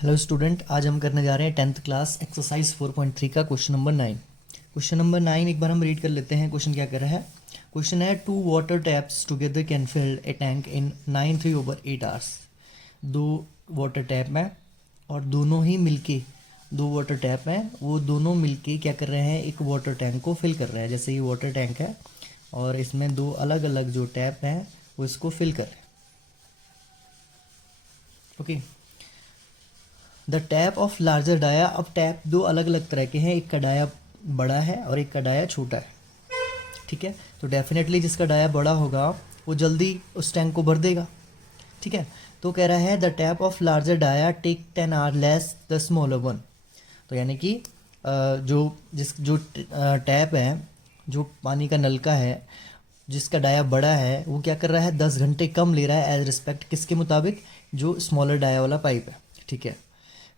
Hello student, आज हम करने जा रहे हैं 10th क्लास एक्सरसाइज 4.3 का क्वेश्चन नंबर 9। क्वेश्चन नंबर 9 एक बार हम रीड कर लेते हैं। क्वेश्चन क्या कर रहा है? क्वेश्चन है 2 water taps together can fill a tank in 9 3/8 hours. दो वाटर टैप हैं और दोनों ही मिलके, दो वाटर टैप हैं, वो दोनों मिलके क्या कर रहे हैं? एक वाटर टैंक को फिल कर रहे हैं। जैसे ये वाटर टैंक है और इसमें दो अलग अलग जो टैप हैं वो इसको फिल कर रहे हैं। Okay, the tap of larger dia. अब टैप दो अलग अलग तरह के हैं, एक का डाया बड़ा है और एक का डाया छोटा है। ठीक है, तो डेफिनेटली जिसका डाया बड़ा होगा वो जल्दी उस टैंक को भर देगा। ठीक है, तो कह रहा है the tap of larger dia take 10 hour less the smaller one. तो यानी कि जो टैप है, जो पानी का नलका है, जिसका डाया बड़ा है वो क्या कर रहा है? 10 घंटे कम ले रहा है एज रिस्पेक्ट किसके मुताबिक? जो स्मॉलर डाया वाला पाइप है। ठीक है,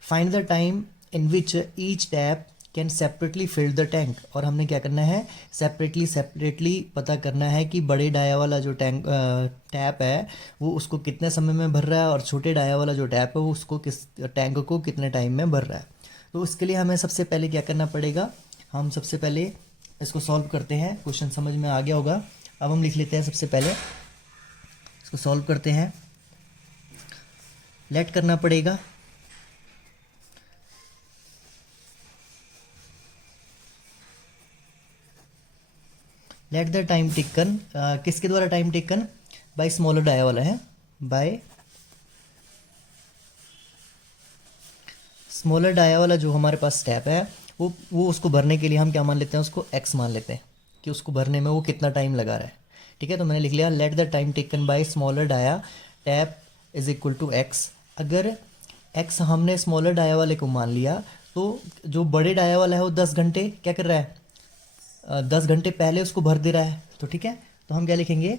find the time in which each tap can separately fill the tank. और हमने क्या करना है? सेपरेटली पता करना है कि बड़े डाया वाला जो टैप है वो उसको कितने समय में भर रहा है और छोटे डाया वाला जो टैप है वो उसको टैंक को कितने टाइम में भर रहा है। तो उसके लिए हमें सबसे पहले क्या करना पड़ेगा? हम सबसे पहले इसको सॉल्व करते हैं। क्वेश्चन समझ में आ गया होगा। अब हम लिख लेते हैं, सबसे पहले इसको सॉल्व करते हैं। लेट करना पड़ेगा लेट द टाइम टेकन। किसके द्वारा time taken? By smaller dia वाला है, बाय स्मॉलर डाया वाला जो हमारे पास स्टेप है वो उसको भरने के लिए हम क्या मान लेते हैं? उसको x मान लेते हैं कि उसको भरने में वो कितना टाइम लगा रहा है। ठीक है, तो मैंने लिख लिया let the time taken by smaller dia tap is equal to x। अगर x हमने स्मॉलर डाया वाले को मान लिया तो जो बड़े डाया वाला है वो 10 घंटे क्या कर रहा है? 10 घंटे पहले उसको भर दे रहा है। तो ठीक है, तो हम क्या लिखेंगे?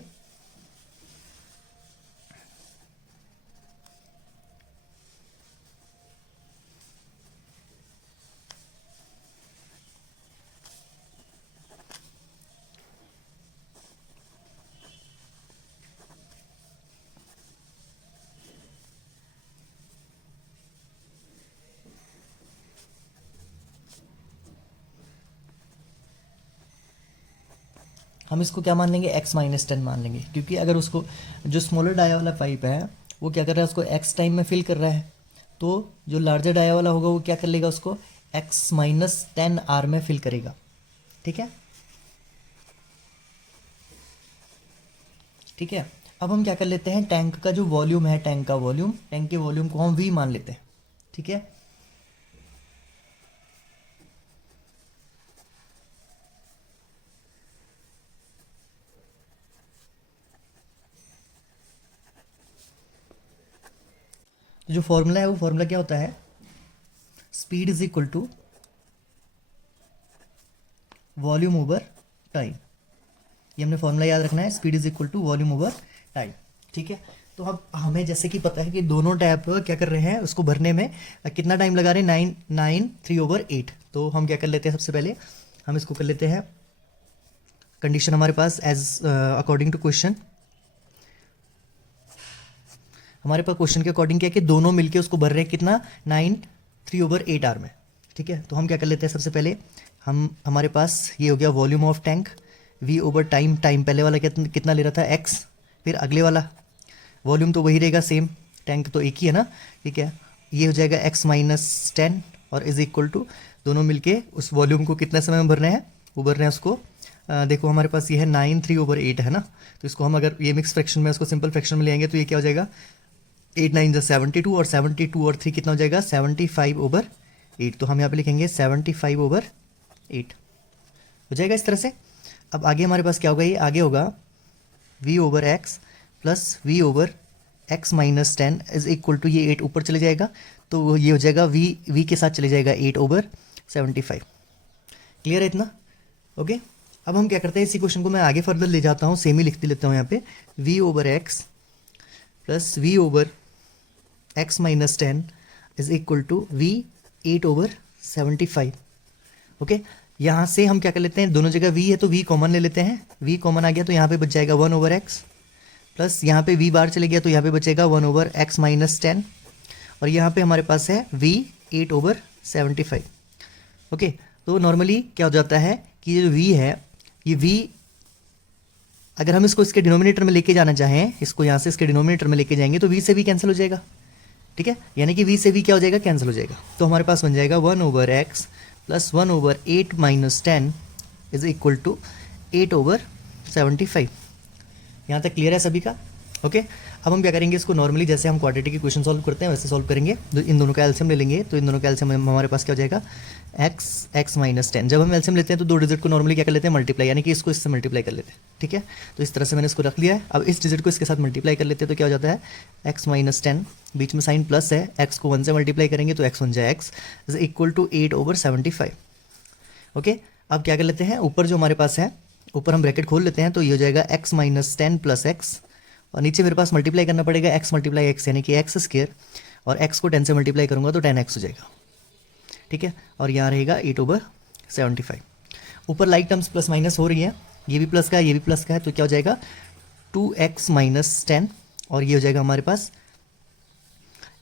हम इसको क्या मान लेंगे? x-10 मान लेंगे, क्योंकि अगर उसको जो स्मॉलर डाया वाला पाइप है वो क्या कर रहा है? उसको x टाइम में फिल कर रहा है, तो जो लार्जर डाया वाला होगा वो क्या कर लेगा? उसको x-10 आर में फिल करेगा। ठीक है, ठीक है। अब हम क्या कर लेते हैं? टैंक का जो वॉल्यूम है, टैंक का वॉल्यूम, टैंक के वॉल्यूम को हम v मान लेते हैं। ठीक है, तो जो फॉर्मूला है वो फॉर्मूला क्या होता है? Speed is equal to volume over time. ये हमने फॉर्मूला याद रखना है, speed is equal to volume over time. ठीक है, तो अब हमें जैसे कि पता है कि दोनों टैप क्या कर रहे हैं? उसको भरने में कितना टाइम लगा रहे हैं? 9 3/8। तो हम क्या कर लेते हैं? सबसे पहले हम इसको कर लेते हैं कंडीशन हमारे पास एज अकॉर्डिंग टू क्वेश्चन। हमारे पास क्वेश्चन के अकॉर्डिंग क्या है कि दोनों मिलके उसको भर रहे हैं कितना? 9 3/8 आवर में। ठीक है, तो हम क्या कर लेते हैं? सबसे पहले हमारे पास ये हो गया volume of tank, v over time. Time पहले वाला कितना ले रहा था? x। फिर अगले वाला वॉल्यूम तो वही रहेगा, सेम, टैंक तो एक ही है ना। ठीक है, ये हो जाएगा x-10 और इज इक्वल टू दोनों मिलके उस वॉल्यूम को कितने समय में भर रहे हैं? वो भर रहे हैं उसको देखो हमारे पास ये है 9 3/8 है ना। तो इसको हम अगर ये मिक्स फ्रैक्शन में, उसको सिंपल फ्रैक्शन में ले आएंगे तो ये क्या हो जाएगा? 8 9 72 और 72 और 3 कितना हो जाएगा? 75/8। तो हम यहाँ पे लिखेंगे 75/8 हो जाएगा इस तरह से। अब आगे हमारे पास क्या होगा? ये आगे होगा v over x plus v over x-10 is equal to, ये 8 ऊपर चले जाएगा तो ये हो जाएगा v के साथ चले जाएगा 8/75। क्लियर है इतना? ओके, अब हम क्या करते हैं? इसी क्वेश्चन को मैं आगे फर्दर ले जाता हूँ, सेम ही लिखते लेता हूँ यहाँ पे, v over x plus v over x-10 is equal to v 8/75। Okay, यहाँ से हम क्या कर लेते हैं? दोनों जगह v है तो v कॉमन ले लेते हैं। v कॉमन आ गया तो यहाँ पे बच जाएगा 1/x प्लस यहाँ पे v बार चले गया तो यहाँ पे बचेगा 1/x-10 और यहाँ पे हमारे पास है v 8/75। ओके, तो नॉर्मली क्या हो जाता है कि ये जो v है, ये v अगर हम इसको इसके डिनोमिनेटर में लेके जाना चाहें, इसको यहाँ से इसके डिनोमिनेटर में लेके जाएंगे तो v से v कैंसिल हो जाएगा। ठीक है, यानी कि v से v क्या हो जाएगा, कैंसिल हो जाएगा। तो हमारे पास बन जाएगा 1/x plus 1/8 minus 10 is equal to 8/75। यहाँ तक क्लियर है सभी का? ओके, अब हम क्या करेंगे, इसको नॉर्मली जैसे हम क्वाड्रेटिक इक्वेशन सॉल्व करते हैं वैसे सॉल्व करेंगे। इन दोनों का एलसीएम ले लेंगे, तो इन दोनों का एलसीएम हमारे पास क्या हो जाएगा, x माइनस 10। जब हम एलसीएम लेते हैं तो दो डिजिट को नॉर्मली क्या कर लेते हैं, मल्टीप्लाई, यानी कि इसको इससे मल्टीप्लाई कर लेते हैं। ठीक है, तो इस तरह से मैंने इसको रख लिया है। अब इस डिजिट को इसके साथ मल्टीप्लाई कर लेते हैं तो क्या हो जाता है, x माइनस 10, बीच में साइन प्लस है, x को 1 से मल्टीप्लाई करेंगे तो x बन जाए x is equal to 8/75। Okay, अब क्या कर लेते हैं, ऊपर जो हमारे पास है, ऊपर हम ब्रैकेट खोल लेते हैं तो ये हो जाएगा x माइनस 10 प्लस x, और नीचे मेरे पास मल्टीप्लाई करना पड़ेगा x मल्टीप्लाई x, यानी कि x स्क्वायर, और x को 10 से मल्टीप्लाई करूंगा तो 10x हो जाएगा। ठीक है, और यहाँ रहेगा 8/75। ऊपर लाइक टर्म्स प्लस माइनस हो रही है, ये भी प्लस का है, ये भी प्लस का है, तो क्या हो जाएगा 2x माइनस 10, और ये हो जाएगा हमारे पास,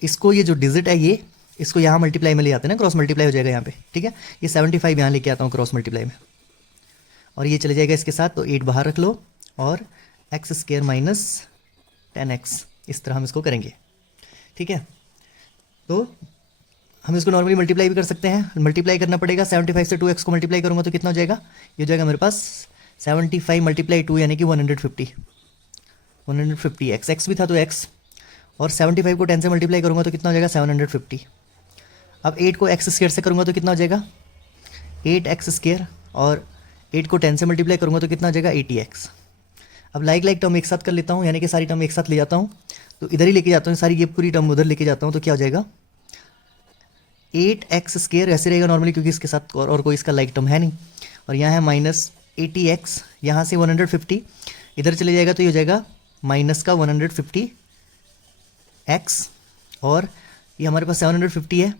इसको ये जो डिजिट है ये, इसको यहाँ मल्टीप्लाई में ले आते हैं ना, क्रॉस मल्टीप्लाई हो जाएगा यहाँ पे। ठीक है, ये 75 यहाँ लेके आता हूँ क्रॉस मल्टीप्लाई में, और ये चले जाएगा इसके साथ, तो 8 बाहर रख लो, और एक्स स्क्वायर माइनस 10x, इस तरह हम इसको करेंगे। ठीक है, तो हम इसको नॉर्मली मल्टीप्लाई भी कर सकते हैं, मल्टीप्लाई करना पड़ेगा। 75 से 2x को मल्टीप्लाई करूँगा तो कितना हो जाएगा, ये हो जाएगा मेरे पास 75 मल्टीप्लाई 2 यानी कि 150 x भी था तो x, और 75 को 10 से मल्टीप्लाई करूँगा तो कितना हो जाएगा 750। अब 8 को x स्क्वायर से करूँगा तो कितना हो जाएगा 8x स्क्वायर, और 8 को 10 से मल्टीप्लाई करूँगा तो कितना हो जाएगा 80x। अब लाइक टर्म एक साथ कर लेता हूँ, यानी कि सारी टर्म एक साथ ले जाता हूँ, तो इधर ही लेके जाता हूँ सारी, ये पूरी टर्म उधर लेके जाता हूँ, तो क्या हो जाएगा 8x स्क्वायर ऐसे रहेगा नॉर्मली, क्योंकि इसके साथ और कोई इसका लाइक टर्म है नहीं, और यहाँ है माइनस 80x, यहाँ से 150 इधर चले जाएगा तो ये हो जाएगा माइनस का 150x, और ये हमारे पास 750 है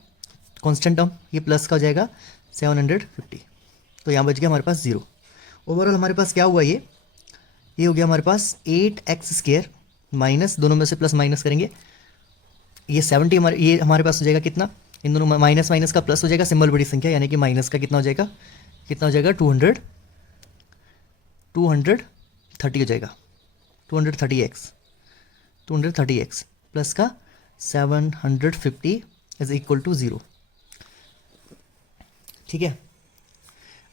कांस्टेंट टर्म, ये प्लस का हो जाएगा 750, तो यहाँ बच गया हमारे पास 0। ओवरऑल हमारे पास क्या हुआ, ये हो गया हमारे पास 8x स्क्वायर माइनस, दोनों में से प्लस माइनस करेंगे, ये 70 ये हमारे पास हो जाएगा कितना, इन दोनों माइनस माइनस का प्लस हो जाएगा, सिंबल बड़ी संख्या, यानी कि माइनस का कितना हो जाएगा 230 हो जाएगा, 230x प्लस का 750 इज इक्वल टू 0। ठीक है,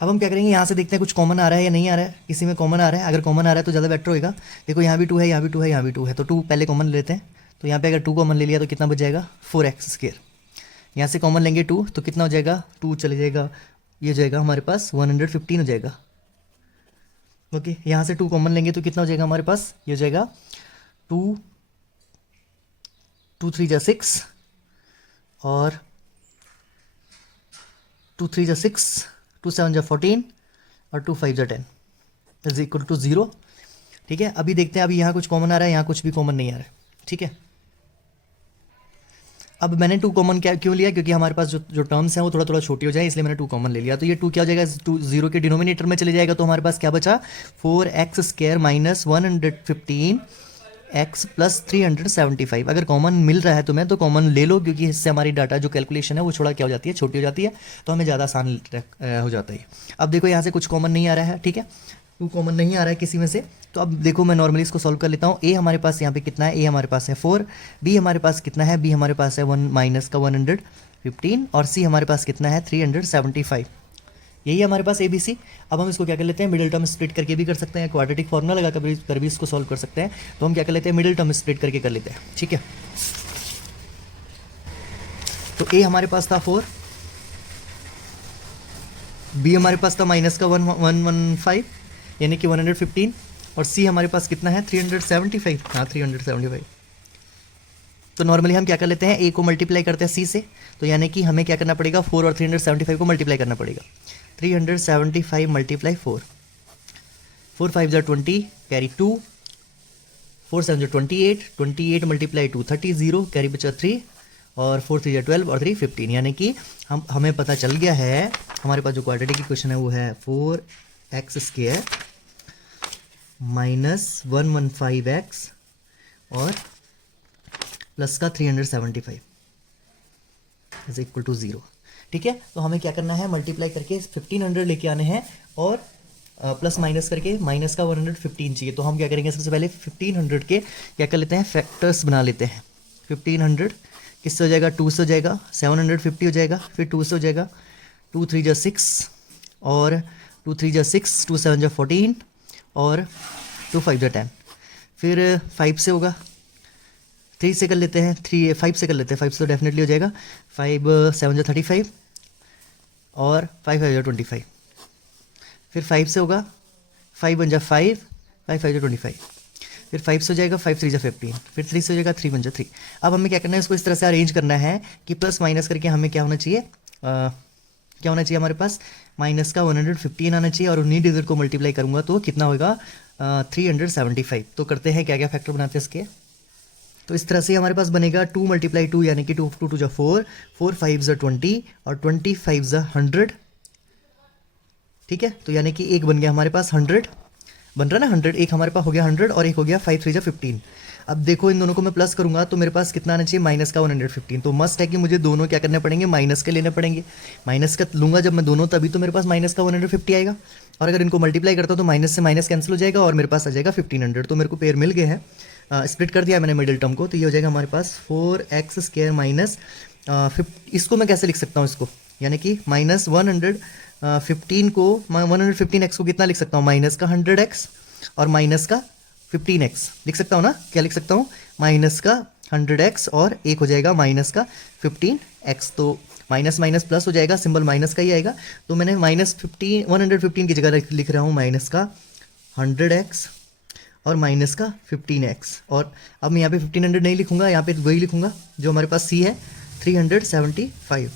अब हम क्या करेंगे, यहाँ से देखते हैं कुछ कॉमन आ रहा है या नहीं आ रहा है, किसी में कॉमन आ रहा है, अगर कॉमन आ रहा है तो ज़्यादा बेटर होएगा। देखो यहाँ भी 2 है, यहाँ भी 2 है, यहाँ भी 2 है, तो 2 पहले कॉमन लेते हैं, तो यहाँ पे अगर 2 कॉमन ले लिया तो कितना बच जाएगा 4x स्क्वायर। यहाँ से कॉमन लेंगे 2 तो कितना हो जाएगा, 2 चले जाएगा, ये जाएगा हमारे पास 115 हो जाएगा। ओके, यहाँ से 2 कॉमन लेंगे तो कितना हो जाएगा हमारे पास, ये हो जाएगा 2 3 जा 6, और 2 3 जा 6, 2 7 जा 14, और 2 5 जा 10 इज इक्वल टू 0। ठीक है, अभी देखते हैं, अभी यहाँ कुछ कॉमन आ रहा है, यहाँ कुछ भी कॉमन नहीं आ रहा है। ठीक है, अब मैंने 2 कॉमन क्या क्यों लिया, क्योंकि हमारे पास जो टर्म्स हैं वो थोड़ा थोड़ा छोटी हो जाए, इसलिए मैंने 2 कॉमन ले लिया। तो ये 2 क्या हो जाएगा, 2 0 के डिनोमिनेटर में चले जाएगा, तो हमारे पास क्या बचा 4x square minus 115 x plus 375। अगर कॉमन मिल रहा है तुम्हें तो कॉमन ले लो, क्योंकि इससे हमारी डाटा जो कैलकुलेशन है वो थोड़ा क्या हो जाती है, छोटी हो जाती है, तो हमें ज़्यादा आसान हो जाता है। अब देखो यहाँ से कुछ कॉमन नहीं आ रहा है, ठीक है, 2 कॉमन नहीं आ रहा है किसी में से, तो अब देखो मैं नॉर्मली इसको सॉल्व कर लेता हूँ। a हमारे पास यहाँ पे कितना है, a हमारे पास है 4, b हमारे पास कितना है, b हमारे पास है 1 माइनस का 115, और c हमारे पास कितना है 375। यही है हमारे पास ए बी सी। अब हम इसको क्या कर लेते हैं, मिडिल टर्म स्प्लिट करके भी कर सकते हैं, क्वाड्रेटिक फॉर्मूला लगा कर भी इसको सॉल्व कर सकते हैं। तो हम क्या कर लेते हैं, मिडिल टर्म स्प्लिट करके कर लेते हैं। ठीक है, तो ए हमारे पास था 4, बी हमारे पास था माइनस का 115 यानी कि 115, और सी हमारे पास कितना है 375। हाँ 375। तो नॉर्मली हम क्या कर लेते हैं, ए को मल्टीप्लाई करते हैं सी से, तो यानी कि हमें क्या करना पड़ेगा, 4 और 375 को मल्टीप्लाई करना पड़ेगा। 375 मल्टीप्लाई 4, 4 5 जा 20 कैरी 2, 4 7 जा 28, 28 मल्टीप्लाई 2 30, 0 कैरी बचा 3, और 4 3 जा 12 और 3 15, यानी कि हमें पता चल गया है हमारे पास जो क्वाड्रेटिक इक्वेशन है वो है 4x स्क्वायर माइनस 115x और प्लस का 375। Is equal to 0। ठीक है, तो हमें क्या करना है, मल्टीप्लाई करके 1500 लेके आने हैं और प्लस माइनस करके माइनस का 115 चाहिए। तो हम क्या करेंगे, सबसे पहले 1500 के क्या कर लेते हैं, फैक्टर्स बना लेते हैं। 1500 किससे हो जाएगा, 2 से हो जाएगा, 750 हो जाएगा, फिर 2 से हो जाएगा, 2 3 जा 6 और 2 3 जा 6, 2 7 जा 14 और 2 5 जा 10, फिर 5 से होगा, 3 से कर लेते हैं, 5 से कर लेते हैं, 5 से तो डेफिनेटली हो जाएगा, 5 7 जा 35 और 5 5 जा 25, फिर 5 से होगा, 5 1 जा 5, 5 5 जा 25, फिर 5 से हो जाएगा, 5 3 जा 15, फिर 3 से हो जाएगा, 3 1 जा 3। अब हमें क्या करना है, इसको इस तरह से अरेंज करना है कि प्लस माइनस करके हमें क्या होना चाहिए, क्या होना चाहिए हमारे पास, माइनस का 115 आना चाहिए और उन्हीं डिजिट को मल्टीप्लाई करूंगा तो कितना होगा, 375। तो करते हैं क्या क्या फैक्टर बनाते हैं इसके। तो इस तरह से हमारे पास बनेगा 2 × 2 यानी कि 2 2 जा 4, 4 5 जा 20 और 20 5 जा 100। ठीक है, तो यानी कि एक बन गया हमारे पास 100, बन रहा है ना 100, एक हमारे पास हो गया 100 और एक हो गया 5 3 जा 15। अब देखो इन दोनों को मैं प्लस करूंगा तो मेरे पास कितना आना चाहिए, माइनस का 115। तो मस्ट है कि मुझे दोनों क्या करने पड़ेंगे, माइनस के लेने पड़ेंगे। माइनस का लूंगा जब मैं दोनों, तभी तो मेरे पास माइनस का 150 आएगा। और अगर इनको मल्टीप्लाई करता हूँ तो माइनस से माइनस कैंसिल हो जाएगा और मेरे पास आ जाएगा 1500। तो मेरे को पेयर मिल गए हैं, स्प्लिट कर दिया मैंने मिडिल टर्म को, तो ये हो जाएगा हमारे पास 4x² माइनस, इसको मैं कैसे लिख सकता हूँ इसको, यानी कि माइनस 115 को 115x को कितना लिख सकता हूँ, माइनस का 100x और माइनस का 15x लिख सकता हूँ ना, क्या लिख सकता हूँ, माइनस का 100x और एक हो जाएगा माइनस का 15x। तो माइनस माइनस प्लस हो जाएगा, सिंबल माइनस का ही आएगा। तो मैंने माइनस 115 की जगह लिख रहा हूँ माइनस का 100x और माइनस का 15x। और अब मैं यहाँ पे 1500 नहीं लिखूंगा, यहाँ पे वही लिखूंगा जो हमारे पास c है, 375।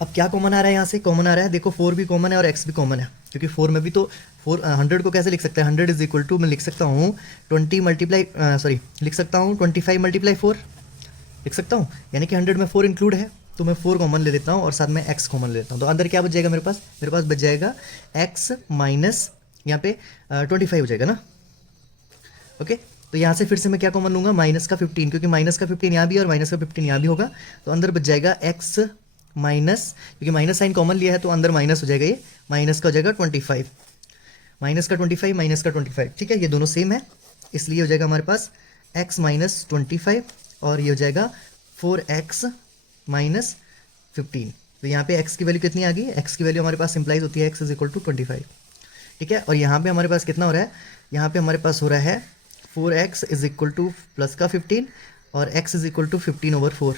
अब क्या कॉमन आ रहा है, यहाँ से कॉमन आ रहा है, देखो 4 भी कॉमन है और x भी कॉमन है, क्योंकि 4 में भी तो 100 को कैसे लिख सकते हैं, 100 इज इक्वल टू मैं लिख सकता हूँ 20 मल्टीप्लाई लिख सकता हूँ 25 मल्टीप्लाई 4 लिख सकता हूँ, यानी कि 100 में 4 इंक्लूड है। तो मैं 4 कॉमन ले लेता हूँ और साथ में x कॉमन ले लेता हूँ। तो अंदर क्या बच जाएगा मेरे पास बच जाएगा x माइनस यहाँ पे 25 हो जाएगा ना। ओके, तो यहाँ से फिर से मैं क्या कॉमन लूँगा, माइनस का 15, क्योंकि माइनस का 15 यहाँ भी है और माइनस का 15 यहाँ भी होगा। तो अंदर बच जाएगा x माइनस, क्योंकि माइनस साइन कॉमन लिया है तो अंदर माइनस हो जाएगा, ये माइनस का हो जाएगा 25, माइनस का 25 माइनस का 25। ठीक है, ये दोनों सेम है, इसलिए हो जाएगा हमारे पास x माइनस 25 और ये हो जाएगा 4x माइनस 15। तो यहाँ पे x की वैल्यू कितनी आ गई, x की वैल्यू हमारे पास सिंप्लाइज होती है x इज इक्वल टू 25। ठीक है, और यहाँ पे हमारे पास कितना हो रहा है, यहाँ पे हमारे पास हो रहा है 4x is equal two plus का 15 और x इज इक्वल टू 15/4।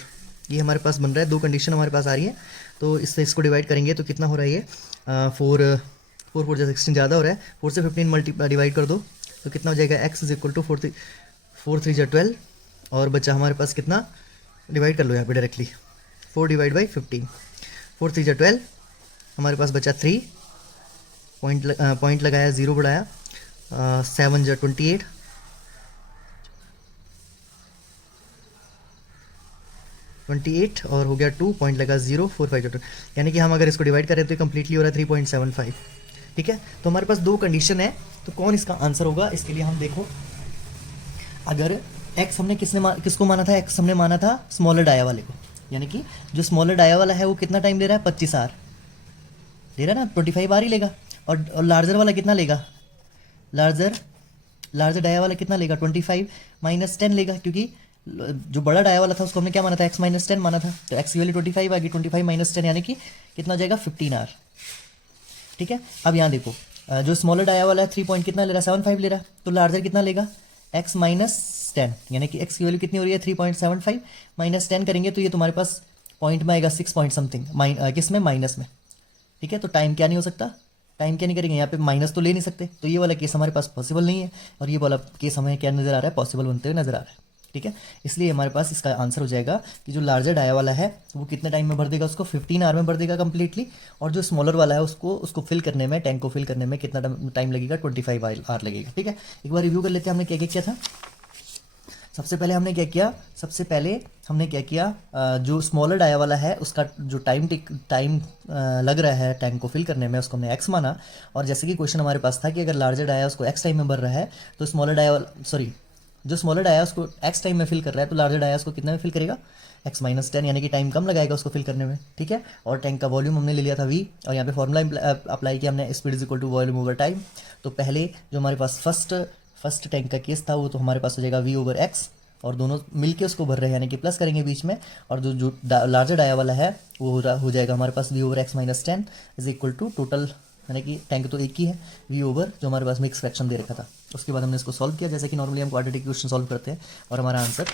ये हमारे पास बन रहा है, दो कंडीशन हमारे पास आ रही है। तो इससे इसको डिवाइड करेंगे तो कितना हो रहा है, ये 4 4 16 ज़्यादा हो रहा है, 4 से 15 डिवाइड कर दो तो कितना हो जाएगा, x इज इक्वल टू 4 3 जा 12 और बचा हमारे पास कितना, डिवाइड कर लो यहाँ पे डायरेक्टली, 4 डिवाइड बाई 15, 4 3 जा 12, हमारे पास बचा 3, पॉइंट लगाया, 0 बढ़ाया, 7 जा 28, 28 और हो गया 2, पॉइंट लगा 0, 4 5 2, यानी कि हम अगर इसको डिवाइड करें तो ये कंप्लीटली हो रहा है 3.75। ठीक है, तो हमारे पास दो कंडीशन है, तो कौन इसका आंसर होगा, इसके लिए हम देखो, अगर x हमने किसको माना था, x हमने माना था स्मॉलर डाया वाले को, यानी कि जो स्मॉलर डाया वाला है वो कितना टाइम ले रहा है, 25 आवर ले रहा है ना, 25 आवर ही लेगा। और लार्जर वाला कितना लेगा, लार्जर डाया वाला कितना लेगा, 25 माइनस 10 लेगा, क्योंकि जो बड़ा डाया वाला था उसको हमने क्या माना था, x माइनस 10 माना था। तो x की वैल्यू 25 आ गई, 25 माइनस 10 यानी कि कितना हो जाएगा, 15 आवर। ठीक है, अब यहाँ देखो, जो स्मॉलर डाया वाला है 3 पॉइंट कितना ले रहा है, 75 ले रहा है, तो लार्जर कितना लेगा, x माइनस 10, यानी कि x की वैल्यू कितनी हो रही है, 3.75 माइनस 10 करेंगे तो ये तुम्हारे पास पॉइंट में आएगा 6 पॉइंट समथिंग, किस में, माइनस में। ठीक है, तो टाइम क्या नहीं हो सकता, टाइम क्या नहीं करेंगे, यहाँ पे माइनस तो ले नहीं सकते, तो ये वाला केस हमारे पास पॉसिबल नहीं है और ये वाला केस हमें क्या नज़र आ रहा है, पॉसिबल बनते हुए नजर आ रहा है। ठीक है, इसलिए हमारे पास इसका आंसर हो जाएगा कि जो लार्जर डाया वाला है वो कितने टाइम में भर देगा, उसको 15 आवर में भर देगा कंप्लीटली, और जो स्मॉलर वाला है उसको फिल करने में, टैंक को फिल करने में कितना टाइम लगेगा, 25 आवर लगेगा। ठीक है, एक बार रिव्यू कर लेते हैं हमने क्या क्या किया था। सबसे पहले हमने क्या किया, जो स्मॉलर डाया वाला है उसका जो टाइम लग रहा है टैंक को फिल करने में, उसको हमने x माना। और जैसे कि क्वेश्चन हमारे पास था कि अगर लार्जर डाया उसको x टाइम में भर रहा है तो जो स्मॉलर डाया उसको x टाइम में फिल कर रहा है, तो लार्जर डाया उसको कितना में फिल करेगा, एक्स माइनस 10, यानी कि टाइम कम लगाएगा उसको फिल करने में, ठीक है। और टैंक का वॉल्यूम हमने ले लिया था v, और यहाँ पे फॉर्मूला अप्लाई किया हमने, speed is equal to volume over time. तो पहले जो हमारे पास फर्स्ट टैंक का केस था वो तो हमारे पास हो जाएगा v ओवर एक्स, और दोनों मिलके उसको भर रहे हैं यानी कि प्लस करेंगे बीच में, और जो लार्जर डाया वाला है वो हो जाएगा हमारे पास v over x minus 10 is equal to total, यानी कि टैंक तो एक ही है, v ओवर जो हमारे पास मिक्स फ्रैक्शन दे रखा था। उसके बाद हमने इसको सॉल्व किया जैसे कि नॉर्मली हम क्वाड्रेटिक क्वेश्चन सॉल्व करते हैं, और हमारा आंसर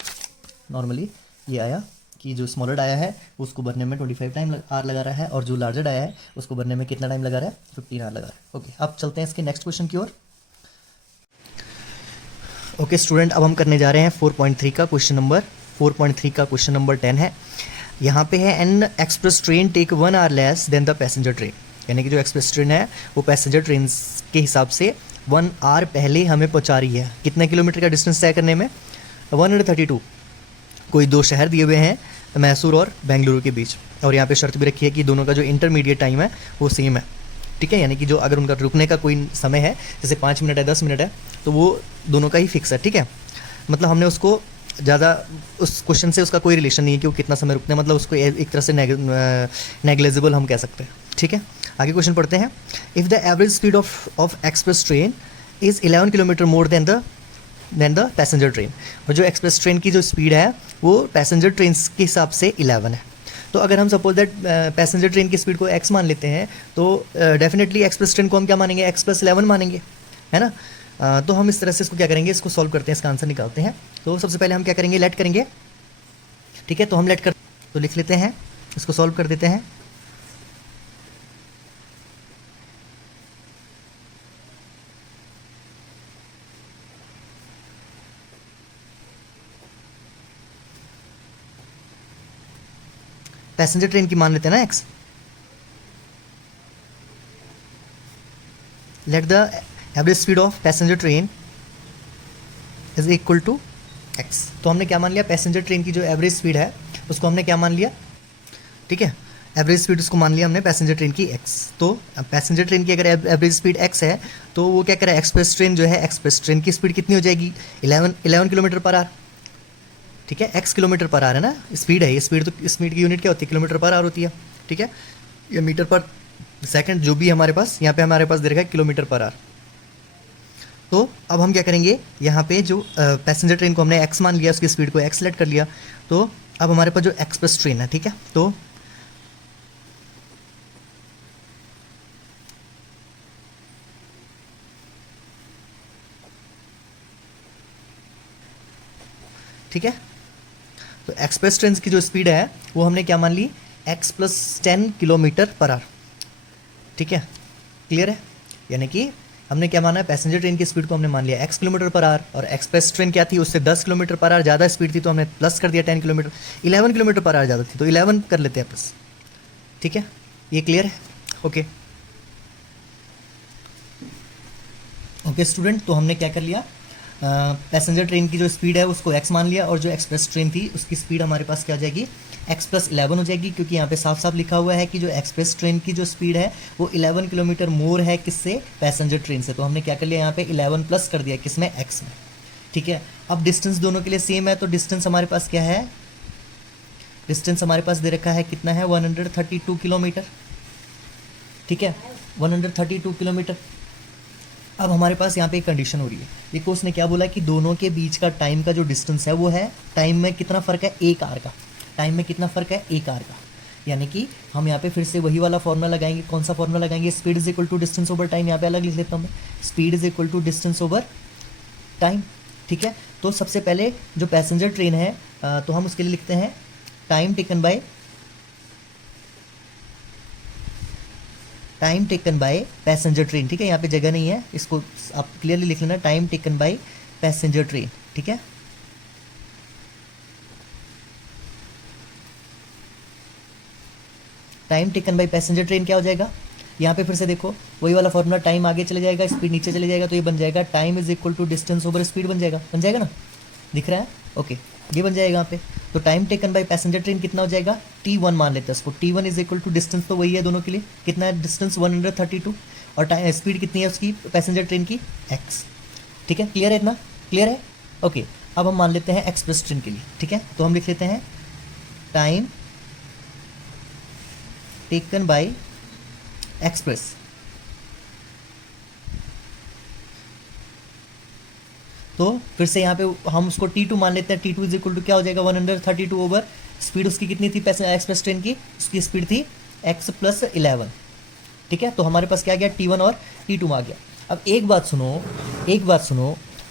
नॉर्मली ये आया कि जो स्मॉलर डाया है उसको भरने में 25 टाइम आर लगा रहा है, और जो लार्जर डाया है उसको भरने में कितना टाइम लगा रहा है, 15 आर लगा रहा है। ओके, अब चलते हैं इसके नेक्स्ट क्वेश्चन की ओर। ओके स्टूडेंट, अब हम करने जा रहे हैं 4.3 का क्वेश्चन नंबर 4.3 का क्वेश्चन नंबर 10 है। यहाँ पे है an express train take 1 hour less than the passenger train, यानी कि जो एक्सप्रेस ट्रेन है वो पैसेंजर ट्रेन के हिसाब से 1 आवर पहले हमें पहुँचा रही है। कितने किलोमीटर का डिस्टेंस तय करने में, 132। कोई दो शहर दिए हुए हैं मैसूर और बेंगलुरु के बीच, और यहाँ पे शर्त भी रखी है कि दोनों का जो इंटरमीडिएट टाइम है वो सेम है, ठीक है। यानी कि जो अगर उनका रुकने का कोई समय है जैसे 5 मिनट है 10 मिनट है तो वो दोनों का ही फिक्स है, ठीक है। मतलब हमने उसको ज़्यादा उस क्वेश्चन से उसका कोई रिलेशन नहीं है कि वो कितना समय रुकते हैं, मतलब उसको एक तरह से नेग्लेजिबल हम कह सकते हैं, ठीक है। आगे क्वेश्चन पढ़ते हैं। If the average speed of express train is 11 kilometre more than the passenger train, और जो एक्सप्रेस ट्रेन की जो स्पीड है वो पैसेंजर ट्रेन के हिसाब से 11 है। तो अगर हम सपोज दैट पैसेंजर ट्रेन की स्पीड को x मान लेते हैं तो डेफिनेटली एक्सप्रेस ट्रेन को हम क्या मानेंगे, x + 11 मानेंगे, है ना। तो हम इस तरह से इसको क्या करेंगे, इसको सॉल्व करते हैं, इसका आंसर निकालते हैं। तो सबसे पहले हम क्या करेंगे, लेट करेंगे, ठीक है। तो हम लेट कर तो लिख लेते हैं, इसको सॉल्व कर देते हैं। पैसेंजर ट्रेन की मान लेते हैं ना x, let the average speed of passenger train is equal to x। तो हमने क्या मान लिया, पैसेंजर ट्रेन की जो एवरेज स्पीड है उसको हमने क्या मान लिया, ठीक है। एवरेज स्पीड उसको मान लिया हमने पैसेंजर ट्रेन की x। तो पैसेंजर ट्रेन की अगर एवरेज स्पीड x है तो वो क्या करे, एक्सप्रेस ट्रेन जो है, एक्सप्रेस ट्रेन की स्पीड कितनी हो जाएगी, 11 किलोमीटर पर आवर, ठीक है। x किलोमीटर पर आवर है ना, स्पीड है ये, स्पीड तो स्पीड की यूनिट क्या होती है, किलोमीटर पर आवर होती है, ठीक है। ये मीटर पर सेकंड जो भी हमारे पास यहाँ पे हमारे पास दे रखा है किलोमीटर पर आवर। तो अब हम क्या करेंगे, यहाँ पे जो पैसेंजर ट्रेन को हमने x मान लिया, उसकी स्पीड को x सेलेक्ट कर लिया। तो अब हमारे पास जो एक्सप्रेस ट्रेन है, ठीक है, तो ठीक है, तो एक्सप्रेस ट्रेन की जो स्पीड है वो हमने क्या मान ली, x + 10 किलोमीटर पर आवर, ठीक है। क्लियर है, यानी कि हमने क्या माना है, पैसेंजर ट्रेन की स्पीड को हमने मान लिया x किलोमीटर पर आवर, और एक्सप्रेस ट्रेन क्या थी, उससे 10 किलोमीटर पर आवर ज़्यादा स्पीड थी तो हमने प्लस कर दिया 10 किलोमीटर, 11 किलोमीटर पर आवर ज़्यादा थी तो 11 कर लेते हैं प्लस, ठीक है। ये क्लियर है, ओके ओके स्टूडेंट। तो हमने क्या कर लिया, पैसेंजर ट्रेन की जो स्पीड है उसको x मान लिया, और जो एक्सप्रेस ट्रेन थी उसकी स्पीड हमारे पास क्या हो जाएगी, x + 11 हो जाएगी, क्योंकि यहाँ पे साफ साफ लिखा हुआ है कि जो एक्सप्रेस ट्रेन की जो स्पीड है वो 11 किलोमीटर मोर है किससे, पैसेंजर ट्रेन से। तो हमने क्या कर लिया, यहाँ पे 11 प्लस कर दिया किसमें, x में, ठीक है। अब डिस्टेंस दोनों के लिए सेम है, तो डिस्टेंस हमारे पास क्या है, डिस्टेंस हमारे पास दे रखा है कितना है, 132 किलोमीटर, ठीक है, 132 किलोमीटर। अब हमारे पास यहाँ पे एक कंडीशन हो रही है, देखो उसने क्या बोला कि दोनों के बीच का टाइम का जो डिस्टेंस है वो है, टाइम में कितना फ़र्क है, 1 आवर का, टाइम में कितना फ़र्क है, 1 आवर का। यानी कि हम यहाँ पे फिर से वही वाला फॉर्मूला लगाएंगे, कौन सा फॉर्मूला लगाएंगे, speed is equal to distance over time, यहाँ पे अलग लिख लेता हूँ मैं, speed is equal to distance over time, ठीक है। तो सबसे पहले जो पैसेंजर ट्रेन है तो हम उसके लिए लिखते हैं time taken by passenger train, ठीक है। यहाँ पे जगह नहीं है, इसको आप क्लियरली लिख लेना, time taken by passenger train, ठीक है। Time taken by passenger train क्या हो जाएगा, यहाँ पे फिर से देखो वही वाला फॉर्मूला, टाइम आगे चले जाएगा स्पीड नीचे चले जाएगा, तो ये बन जाएगा time is equal to distance over speed, बन जाएगा ना, दिख रहा है, ओके ये बन जाएगा यहाँ पे। तो time taken by passenger train कितना हो जाएगा, T1 मान लेते हैं इसको, T1 is equal to distance तो वही है दोनों के लिए, कितना है डिस्टेंस 132, और टाइम स्पीड कितनी है उसकी पैसेंजर ट्रेन की, x, ठीक है। क्लियर है, इतना क्लियर है, ओके। अब हम मान लेते हैं एक्सप्रेस ट्रेन के लिए, ठीक है। तो हम लिख लेते हैं टाइम टेकन बाय एक्सप्रेस। तो फिर से यहाँ पे हम उसको T2 मान लेते हैं। T2 इज इक्वल टू क्या हो जाएगा 132 ओवर, स्पीड उसकी कितनी थी एक्सप्रेस ट्रेन की, उसकी स्पीड थी x प्लस 11। ठीक है, तो हमारे पास क्या गया T1 और T2 आ गया। अब एक बात सुनो,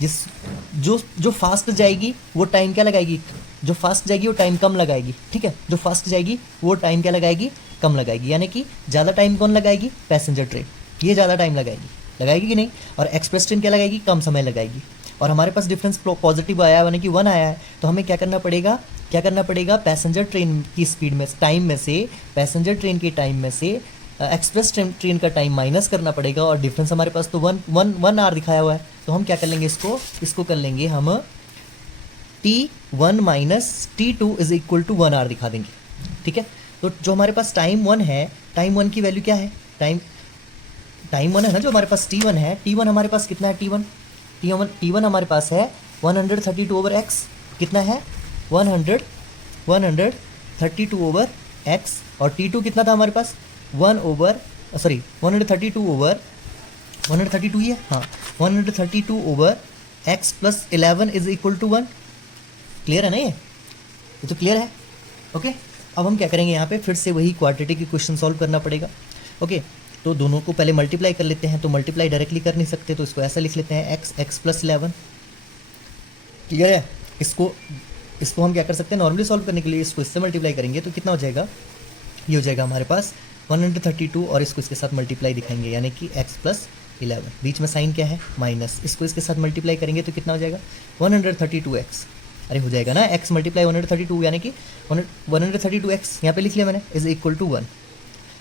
जिस जो फास्ट जाएगी वो टाइम क्या लगाएगी, जो फास्ट जाएगी वो टाइम कम लगाएगी। ठीक है, जो फास्ट जाएगी वो टाइम क्या लगाएगी, कम लगाएगी। यानी कि ज़्यादा टाइम कौन लगाएगी, पैसेंजर ट्रेन, ये ज़्यादा टाइम लगाएगी कि नहीं। और एक्सप्रेस ट्रेन क्या लगाएगी, कम समय लगाएगी। और हमारे पास डिफरेंस पॉजिटिव आया है, यानी कि 1 आया है। तो हमें क्या करना पड़ेगा, पैसेंजर ट्रेन की स्पीड में टाइम में से, पैसेंजर ट्रेन के टाइम में से एक्सप्रेस ट्रेन का टाइम माइनस करना पड़ेगा। और डिफरेंस हमारे पास तो 1 आवर दिखाया हुआ है। तो हम क्या कर लेंगे, इसको कर लेंगे हम T1 minus T2 is equal to 1 hour दिखा देंगे। ठीक है, तो जो हमारे पास टाइम 1 है, टाइम 1 की वैल्यू क्या है, टाइम 1 है ना, जो हमारे पास T1 है, T1 हमारे पास कितना है, T1 हमारे पास है 132 ओवर x। कितना है 132 ओवर x। और T2 कितना था हमारे पास 132 ओवर 132 ही है, हाँ 132 over x plus 11 is equal to 1। Clear है ना, ये तो क्लियर है। ओके, अब हम क्या करेंगे, यहाँ पे फिर से वही क्वाड्रेटिक इक्वेशन सॉल्व करना पड़ेगा। ओके, तो दोनों को पहले मल्टीप्लाई कर लेते हैं। तो मल्टीप्लाई डायरेक्टली कर नहीं सकते, तो इसको ऐसा लिख लेते हैं x प्लस 11। क्लियर है। इसको हम क्या कर सकते हैं, नॉर्मली सॉल्व करने के लिए इसको इससे मल्टीप्लाई करेंगे तो कितना हो जाएगा, ये हो जाएगा हमारे पास 132 और इसको इसके साथ मल्टीप्लाई दिखाएंगे, यानी कि x प्लस 11। बीच में साइन क्या है, माइनस। इसको इसके साथ मल्टीप्लाई करेंगे तो कितना हो जाएगा 132x। अरे हो जाएगा ना, x मल्टीप्लाई 132 यानी कि 132x यहाँ पे लिख लिया मैंने, इज इक्वल टू 1।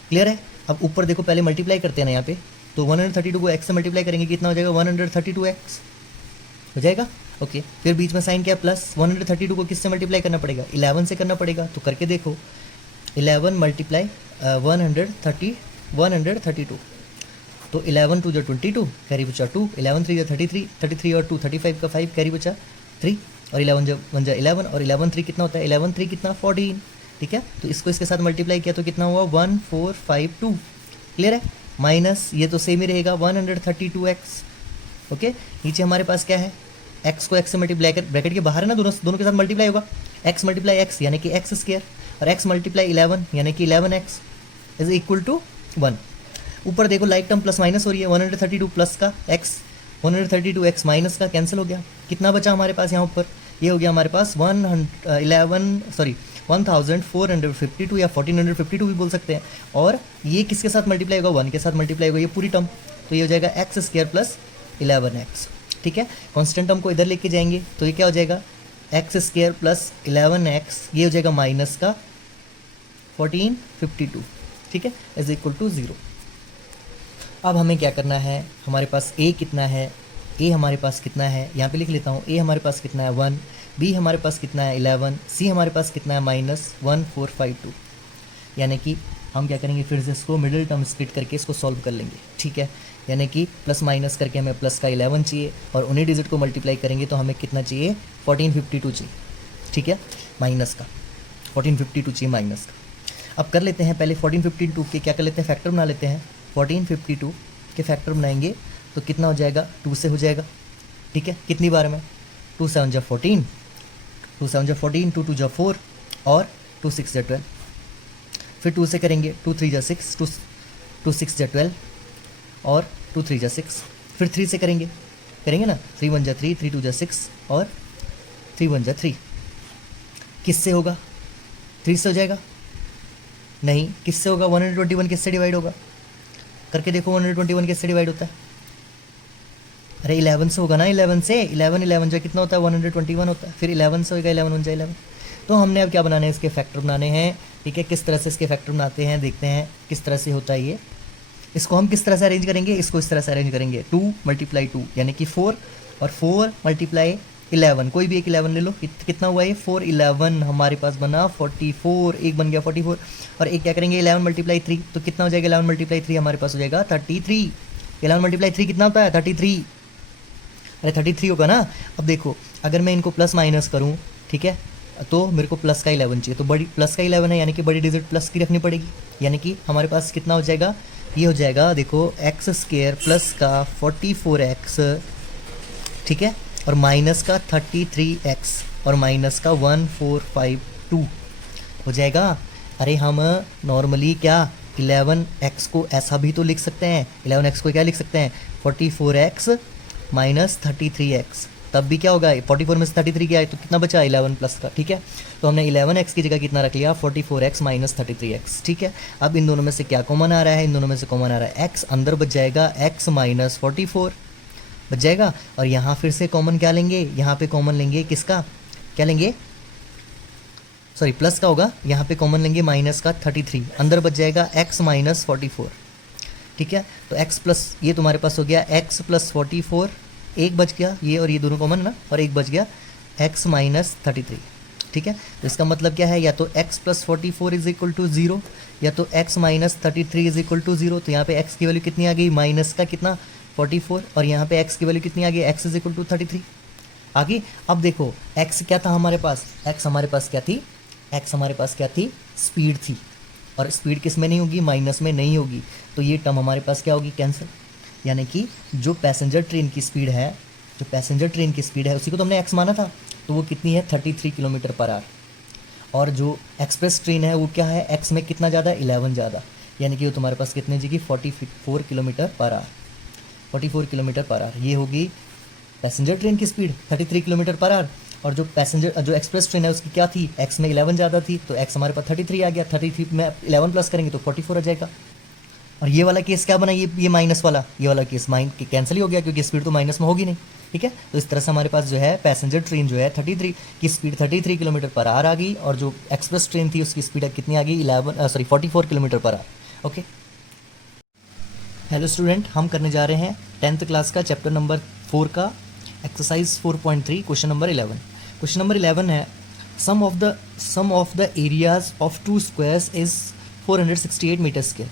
क्लियर है। अब ऊपर देखो, पहले मल्टीप्लाई करते हैं ना यहाँ पे, तो 132 को x से मल्टीप्लाई करेंगे, कितना हो जाएगा 132x हो जाएगा। ओके, फिर बीच में साइन क्या, प्लस। 132 को किससे मल्टीप्लाई करना पड़ेगा, 11 से करना पड़ेगा। तो करके देखो, 11 मल्टीप्लाई 132, तो 11 2 जो 22, कैरी बचा 2, 11 3 जो 33 और 2 35 का 5, कैरी बचा 3, और 11 जो 1 जा 11, और 11 3 कितना होता है, 11 3 कितना 14। ठीक है, तो इसको इसके साथ मल्टीप्लाई किया तो कितना हुआ 1452। क्लियर है। माइनस ये तो सेम ही रहेगा 132x। ओके, नीचे हमारे पास क्या है, x को x से मल्टीप्लाई कर, ब्रैकेट के बाहर है ना, दोनों के साथ मल्टीप्लाई होगा, x मल्टीप्लाई x यानी कि x स्क्वायर, और x मल्टीप्लाई 11 यानी कि 11x इज इक्वल टू 1। ऊपर देखो लाइक टर्म प्लस माइनस हो रही है, 132 प्लस का x, 132x माइनस का कैंसिल हो गया। कितना बचा हमारे पास यहाँ ऊपर, ये हो गया हमारे पास 1452 या 1452 भी बोल सकते हैं। और ये किसके साथ मल्टीप्लाई होगा, 1 के साथ मल्टीप्लाई होगा, ये पूरी टर्म। तो ये हो जाएगा एक्स स्क्वायर प्लस 11x। ठीक है, कांस्टेंट टर्म को इधर लेके जाएंगे तो ये क्या हो जाएगा, एक्स स्क्वायर प्लस 11x, ये हो जाएगा माइनस का 1452। ठीक है, इज इक्वल टू 0। अब हमें क्या करना है, हमारे पास a कितना है, a हमारे पास कितना है, यहाँ पे लिख लेता हूँ, a हमारे पास कितना है 1, b हमारे पास कितना है 11, c हमारे पास कितना है -1452। यानी कि हम क्या करेंगे, फिर से इसको मिडिल टर्म स्प्लिट करके इसको सॉल्व कर लेंगे। ठीक है, यानी कि प्लस माइनस करके हमें प्लस का 11 चाहिए, और उन्हीं डिजिट को मल्टीप्लाई करेंगे तो हमें कितना चाहिए 1452 चाहिए। ठीक है, माइनस का 1452 चाहिए माइनस का। अब कर लेते हैं पहले 1452 के क्या कर लेते हैं, फैक्टर बना लेते हैं। 1452 के फैक्टर बनाएंगे तो कितना हो जाएगा, 2 से हो जाएगा। ठीक है, कितनी बार में, 2 7 जा 14, 2 7 जा 14, 2 2 जा 4 और 2 6 जा 12। फिर 2 से करेंगे, 2 3 जा 6, 2 6 जा 12 और 2 3 जा 6। फिर 3 से करेंगे ना, 3 1 जा 3, 3 2 जा 6 और 3 1 जा 3। किससे होगा, 3 से हो जाएगा, नहीं किससे होगा, 121 किससे डिवाइड होगा, करके देखो 121 किससे डिवाइड होता है, अरे 11 से होगा ना, 11 से, 11 जो कितना होता है 121 होता है, फिर 11 से होगा, 11 1 जा 11। तो हमने अब क्या बनाने हैं, इसके फैक्टर बनाने हैं। ठीक है, किस तरह से इसके फैक्टर बनाते हैं देखते हैं किस तरह से होता है ये। इसको हम किस तरह से अरेंज करेंगे, इसको इस तरह से अरेंज करेंगे, 2 × 2 यानी कि 4, और 4 × 11, कोई भी एक 11 ले लो, कितना हुआ ये 4 11 हमारे पास बना 44, एक बन गया 44, और एक क्या करेंगे 11 × 3, तो कितना हो जाएगा 11 × 3 हमारे पास हो जाएगा 33। 11 × 3 कितना होता है 33, अरे 33 होगा ना। अब देखो अगर मैं इनको प्लस माइनस करूँ, ठीक है, तो मेरे को प्लस का 11 चाहिए, तो बड़ी प्लस का 11 है यानी कि बड़ी डिजिट प्लस की रखनी पड़ेगी, यानी कि हमारे पास कितना हो जाएगा, ये हो जाएगा देखो एक्स स्क्वायर प्लस का 44x, ठीक है, और माइनस का 33x और माइनस का 1452 हो जाएगा। अरे हम नॉर्मली क्या 11x को ऐसा भी तो लिख सकते हैं, 11x को क्या लिख सकते हैं 44x माइनस 33x, तब भी क्या होगा 44 में से 33 क्या है तो कितना बचा 11 प्लस का, ठीक है। तो हमने 11x की जगह कितना रख लिया 44x माइनस 33x, ठीक है। अब इन दोनों में से क्या कॉमन आ रहा है, इन दोनों में से कॉमन आ रहा है x, अंदर बच जाएगा x माइनस 44 बच जाएगा, और यहाँ फिर से कॉमन क्या लेंगे, यहाँ पे कॉमन लेंगे किसका, क्या लेंगे, सॉरी प्लस का होगा, यहाँ पे कॉमन लेंगे माइनस का 33, अंदर बच जाएगा x माइनस 44, ठीक है। तो x प्लस ये तुम्हारे पास हो गया x प्लस 44, एक बच गया ये और ये दोनों कॉमन ना, और एक बच गया x माइनस 33, ठीक है। तो इसका मतलब क्या है, या तो x plus 44 is equal to 0 या तो x minus 33 is equal to 0। तो यहाँ पे x की वैल्यू कितनी आ गई, माइनस का कितना 44, और यहाँ पे x की वैल्यू कितनी आ गई, x इज इक्वल टू 33 आ गई। अब देखो x क्या था हमारे पास, x हमारे पास क्या थी, x हमारे पास क्या थी, स्पीड थी, और स्पीड किस में नहीं होगी, माइनस में नहीं होगी, तो ये टर्म हमारे पास क्या होगी, कैंसिल। यानी कि जो पैसेंजर ट्रेन की स्पीड है, जो पैसेंजर ट्रेन की स्पीड है उसी को तो हमने x माना था, तो वो कितनी है 33 किलोमीटर पर आवर, और जो एक्सप्रेस ट्रेन है वो क्या है x में कितना ज़्यादा 11 ज़्यादा, यानी कि वो तुम्हारे पास कितने जी की 44 kilometre per hour, 44 kilometre per hour, ये होगी पैसेंजर ट्रेन की स्पीड 33 किलोमीटर पर आवर। और जो एक्सप्रेस ट्रेन है उसकी क्या थी, x में 11 ज़्यादा थी, तो x हमारे पास 33 आ गया, 33 में 11 प्लस करेंगे तो 44 आ जाएगा। और ये वाला केस क्या बना, ये माइनस वाला, ये वाला केस कैंसिल ही हो गया क्योंकि स्पीड तो माइनस में होगी नहीं, ठीक है। तो इस तरह से हमारे पास जो है पैसेंजर ट्रेन जो है 33 की स्पीड 33 किलोमीटर पर आवर आ गई, और जो एक्सप्रेस ट्रेन थी उसकी स्पीड कितनी आ गई 44 kilometre per hour. Okay, hello student, हम करने जा रहे हैं 10th क्लास का चैप्टर नंबर 4 का exercise 4.3 question number 11। Question number 11 है sum of the areas of two squares is 468 meter square,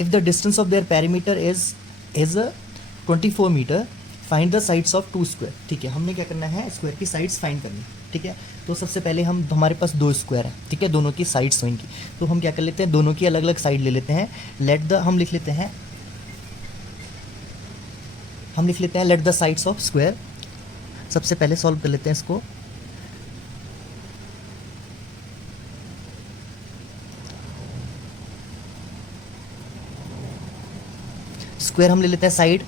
if the distance of their perimeter is 24 meter, find the sides of two square. ठीक है, हमने क्या करना है, square की sides find करनी, ठीक है। तो सबसे पहले हमारे पास दो स्क्वायर है, ठीक है, दोनों की साइड्स होंगी, तो हम क्या कर लेते हैं, दोनों की अलग अलग साइड ले लेते हैं। हम लिख लेते हैं let the sides of square. सबसे पहले सॉल्व कर लेते हैं इसको। स्क्वायर हम ले लेते हैं साइड,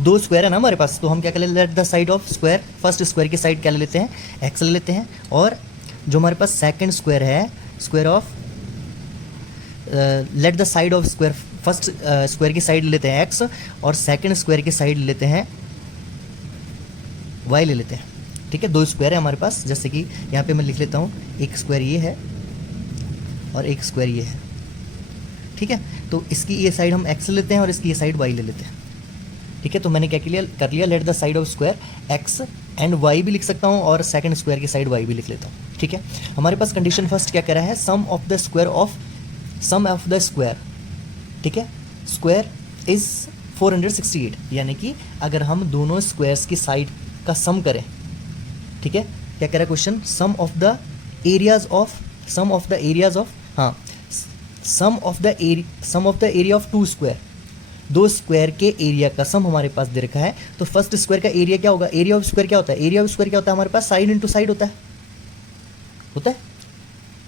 दो स्क्वायर है ना हमारे पास, तो हम क्या कर लेते हैं, late the side of square, first square की साइड क्या ले लेते हैं, एक्स ले लेते हैं, और जो हमारे पास सेकंड स्क्वायर है, square of late the side of square, first square की साइड ले लेते हैं एक्स, और सेकंड स्क्वायर की साइड ले लेते हैं वाई ले लेते हैं, ठीक है। दो स्क्वायर है हमारे पास, जैसे कि यहाँ पे मैं लिख लेता हूँ, एक स्क्वायर ये है और एक स्क्वायर ये है, ठीक है। तो इसकी ये साइड हम एक्स ले लेते हैं और इसकी ये साइड वाई ले लेते हैं, ठीक है। तो मैंने क्या कर लिया let the side of square x and y भी लिख सकता हूँ, और सेकंड स्क्वायर की साइड वाई भी लिख लेता हूँ, ठीक है। हमारे पास कंडीशन फर्स्ट क्या कह रहा है, सम ऑफ द स्क्वायर, ठीक है, स्क्वायर इज 468, यानी कि अगर हम दोनों स्क्वायर्स की साइड का सम करें, ठीक है, क्या कह रहा है question, sum of the areas of two square, दो स्क्वायर के एरिया का सम हमारे पार दे रखा है। तो फर्स्ट स्क्वायर का एरिया क्या होगा, एरिया ऑफ स्क्वायर क्या होता है, एरिया ऑफ स्क्वायर क्या होता है हमारे पास, साइड इंटू साइड होता है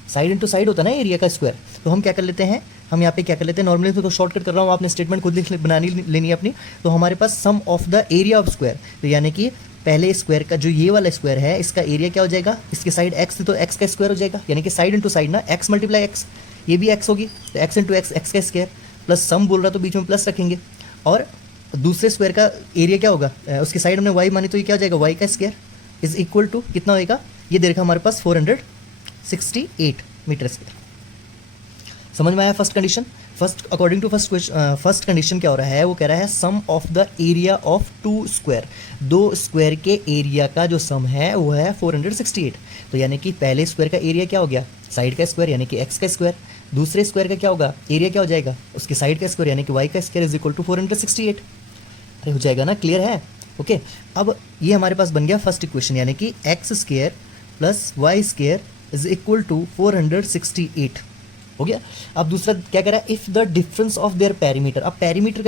साइड इंटू साइड होता है ना एरिया का स्क्वायर। तो हम क्या कर लेते हैं, हम यहाँ पे क्या कर लेते हैं, नॉर्मली तो शॉर्टकट कर रहा हूँ, आपने स्टेटमेंट खुद बनानी लेनी है अपनी। तो हमारे पास sum of the area of square, तो यानी कि पहले स्क्वायर का जो ये वाला स्क्वायर है इसका एरिया क्या हो जाएगा, इसकी साइड एक्स, तो एक्स का स्क्वायर हो जाएगा, यानी कि साइड इंटू साइड ना, एक्स मल्टीप्लाई एक्स, ये भी एक्स होगी, तो एक्स इंटू एक्स, एक्स का स्क्वायर, प्लस सम बोल रहा तो बीच में प्लस रखेंगे, और दूसरे स्क्वायर का एरिया क्या होगा, उसकी साइड हमने वाई मानी, तो ये क्या हो जाएगा, वाई का स्क्वायर इज इक्वल टू कितना होएगा, ये दे रखा हमारे पास 468 मीटर स्क्वायर। समझ में आया first condition. According to first condition क्या हो रहा है, वो कह रहा है sum of the area of two square, दो स्क्वायर के एरिया का जो सम है वो है 468। तो यानी कि पहले स्क्वायर का एरिया क्या हो गया, साइड का स्क्वायर यानी कि एक्स का स्क्वायर, दूसरे स्क्वायर का क्या होगा, एरिया क्या हो जाएगा, उसकी साइड का स्क्वायर यानी कि वाई का स्क्वायर इज इक्वल टू 468। अरे हो जाएगा ना, क्लियर है। ओके, अब ये हमारे पास बन गया फर्स्ट इक्वेशन, यानी कि x square plus y square is equal to 468। हो गया। अब दूसरा क्या कह रहा है, if the difference of their perimeter. अब पेरीमीटर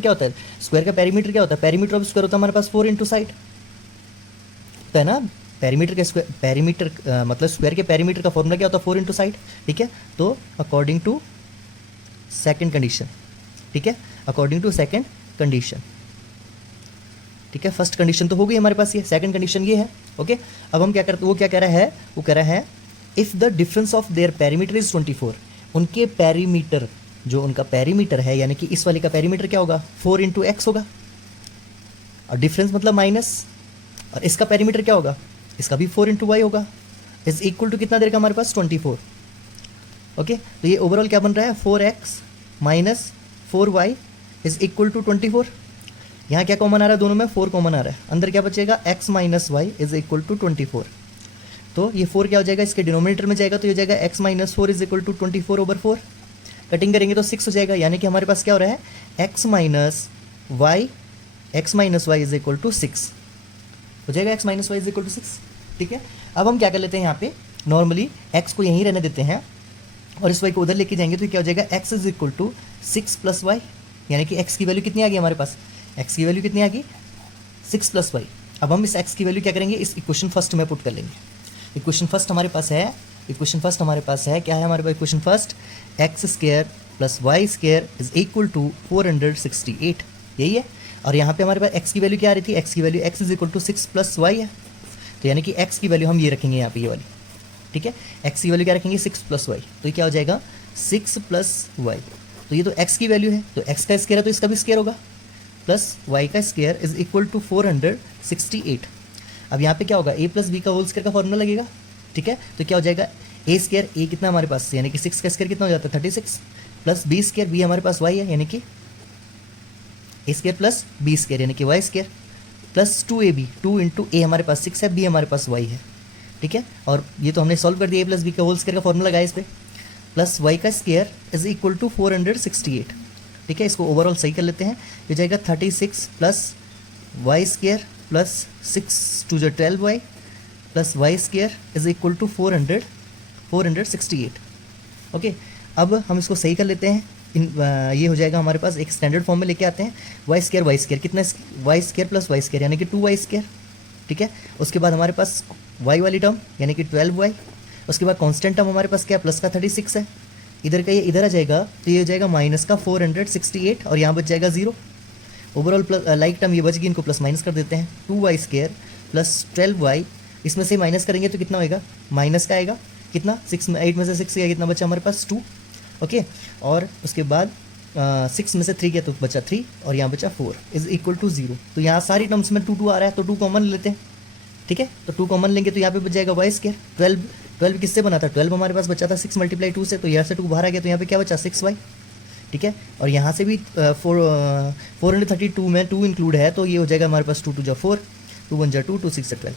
क्या होता है, स्क्वायर का पेरीमीटर क्या होता है, पेरीमीटर ऑफ स्क्वायर होता है हमारे पास 4 इंटू साइड होता है ना। पेरीमीटर का पेरीमीटर मतलब स्क्वायर के पेरीमीटर का फॉर्मूला क्या होता है, 4 इंटू साइड। ठीक है, तो अकॉर्डिंग टू सेकेंड कंडीशन, ठीक है, अकॉर्डिंग टू सेकेंड कंडीशन, ठीक है। फर्स्ट कंडीशन तो हो गई हमारे पास, ये सेकंड कंडीशन ये है। ओके, अब हम क्या करते, वो क्या कह रहा है, वो कह रहा है if the difference of their perimeter is 24, उनके पेरीमीटर, जो उनका पेरीमीटर है यानी कि इस वाले का पेरीमीटर क्या होगा, 4 इंटू एक्स होगा, और डिफरेंस मतलब माइनस, और इसका पेरीमीटर क्या होगा, इसका भी 4 इंटू वाई होगा, इज इक्वल टू कितना देर का हमारे पास 24। ओके, तो ये ओवरऑल क्या बन रहा है, 4x minus 4y is equal to 24। यहाँ क्या कॉमन आ रहा है, दोनों में 4 कॉमन आ रहा है, अंदर क्या बचेगा, x minus y is equal to 24। तो ये 4 क्या हो जाएगा, इसके डिनोमिनेटर में जाएगा, तो ये हो जाएगा x minus 4 is equal to 24 over 4। Cutting करेंगे तो 6 हो जाएगा, यानी कि हमारे पास क्या हो रहा है, x minus y is equal to 6 हो जाएगा, x minus y is equal to 6। ठीक है, अब हम क्या कर लेते हैं, यहाँ पे नॉर्मली x को यहीं रहने देते हैं और इस y को उधर लेके जाएंगे, तो क्या हो जाएगा, x is equal to 6 plus y, यानी कि x की वैल्यू कितनी आ गई हमारे पास, x की वैल्यू कितनी आ गई, 6 प्लस वाई। अब हम इस x की वैल्यू क्या करेंगे, इस इक्वेशन फर्स्ट में पुट कर लेंगे। इक्वेशन फर्स्ट हमारे पास है, क्या है हमारे पास equation first, X square plus Y square is equal to 468, यही है। और यहाँ पे हमारे पास x की वैल्यू क्या आ रही थी, x की value x is equal to 6 plus y है, तो यानी कि x की वैल्यू हम ये रखेंगे यहाँ पे, ये वाली, ठीक है, x की वैल्यू क्या रखेंगे, 6 प्लस वाई, तो ये क्या हो जाएगा 6 प्लस वाई, तो ये तो x की वैल्यू है, तो x का स्क्वायर है तो इसका भी स्क्वायर होगा, प्लस y का स्क्वायर इज इक्वल टू 468। अब यहाँ पे क्या होगा, a प्लस बी का होल स्क्वायर का फॉर्मूला लगेगा, ठीक है, तो क्या हो जाएगा, a स्क्वायर, a कितना हमारे पास, यानी कि 6 का स्क्वायर कितना हो जाता है 36, प्लस बी स्क्वायर, बी हमारे पास y है, यानी कि a square plus B square यानी कि y square, plus 2ab, 2 into A हमारे पास 6 है, बी हमारे पास y है, ठीक है, और ये तो हमने सॉल्व कर दिया, a प्लस बी का होल स्क्वायर का फॉर्मूला लगाया इस पर, प्लस y का स्क्वायर इज इक्वल टू 468। ठीक है, इसको ओवरऑल सही कर लेते हैं, ये जाएगा 36 plus Y square plus 6 two जो 12y plus Y square is equal to 468। Okay, अब हम इसको सही कर लेते हैं, ये हो जाएगा हमारे पास, एक स्टैंडर्ड फॉर्म में लेके आते हैं, वाई स्क्वायर कितना, y square plus Y square यानी कि 2y स्क्वायर, ठीक है। उसके बाद हमारे पास y वाली टर्म यानी कि 12y, उसके बाद कांस्टेंट टर्म हमारे पास क्या है, प्लस का 36 है, इधर का ये इधर आ जाएगा, तो ये हो जाएगा माइनस का 468 और यहाँ बच जाएगा 0। ओवरऑल प्लस लाइक टर्म ये बच गई, इनको प्लस माइनस कर देते हैं, 2y स्क्वायर प्लस 12y, इसमें से माइनस करेंगे तो कितना होएगा, माइनस का आएगा कितना, 8 में से 6 गया, कितना बचा हमारे पास 2। ओके, और उसके बाद 6 में से 3 गया तो बचा 3 और यहाँ बचा 4 इज इक्वल टू 0। तो यहाँ सारी टर्म्स में 2 आ रहा है, तो 2 कॉमन लेते हैं, ठीक है, तो 2 कॉमन लेंगे तो यहाँ पे बच जाएगा वाई स्क्वायर। 12 किससे बना था, 12 हमारे पास बचा था 6 मल्टीप्लाई 2 से, तो यहाँ से 2 बाहर आ गया, तो यहाँ पे क्या बचा 6y, ठीक है, और यहाँ से भी 432 में 2 इंक्लूड है, तो ये हो जाएगा हमारे पास 2 2 जा 4, 2 1 जा 2, 2 6 जा 12